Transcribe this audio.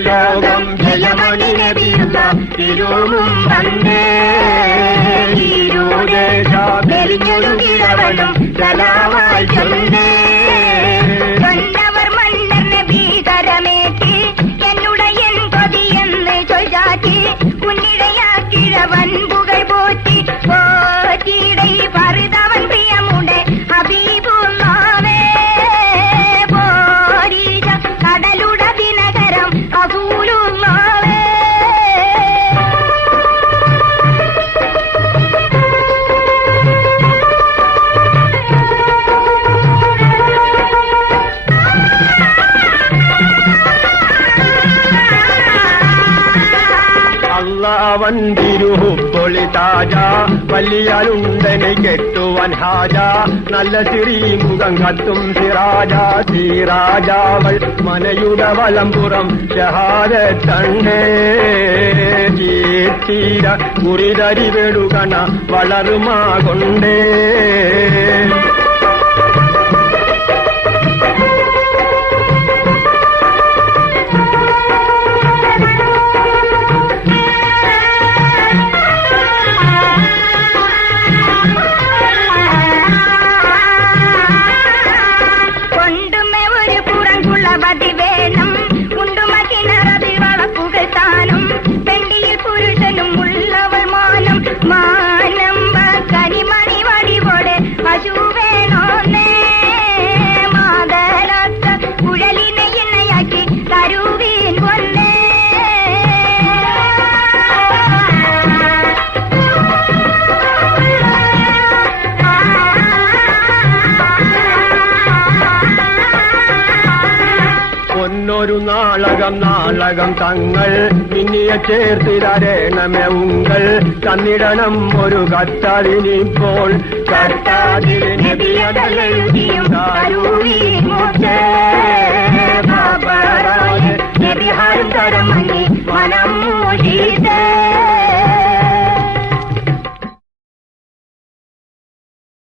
ലോകം ജയമണി നബിയുള്ള തിരുവും വന്നേ തിരുദേശമെരിഞ്ഞൊരു കിഴവനും സലാമായി ചൊന്നേ മന്നർ നബി കരമേറ്റി എന്നുടയൻ കൊതിയെന്ന് ചൊല്ലാറ്റി കുന്നിടയാ കിഴവൻ പുകൾ പോറ്റി പോറ്റിയുടെ പറുതവൻ പ്രിയമുടെ ഹബീബുള്ളാവേ പോരീജ കടലുട ദിനകരം റസൂലുള്ളാവേ അള്ളാവൻ തിരുഹുപ്പൊളി താജ വലിയാലുണ്ടനെ കെട്ടുവൻ ഹാജ നല്ല ശ്രീമുഖം കത്തും സിറാജ സിറാജാവൾ മനയുടെ വലംപുറം ഷഹാദത്തണ്ണേ തീര കുറിതരി വെടുകണ വളരുമാകൊണ്ടേ ഒരു നാളകം തങ്ങൾ മിന്നിയ ചേർത്തിരേണമേ ഉങ്ങൾ തന്നിടണം ഒരു കത്തതിനിപ്പോൾ കർത്താവിൽ നബിയടലെഴുതിയും നബിഹാരും തരം മണി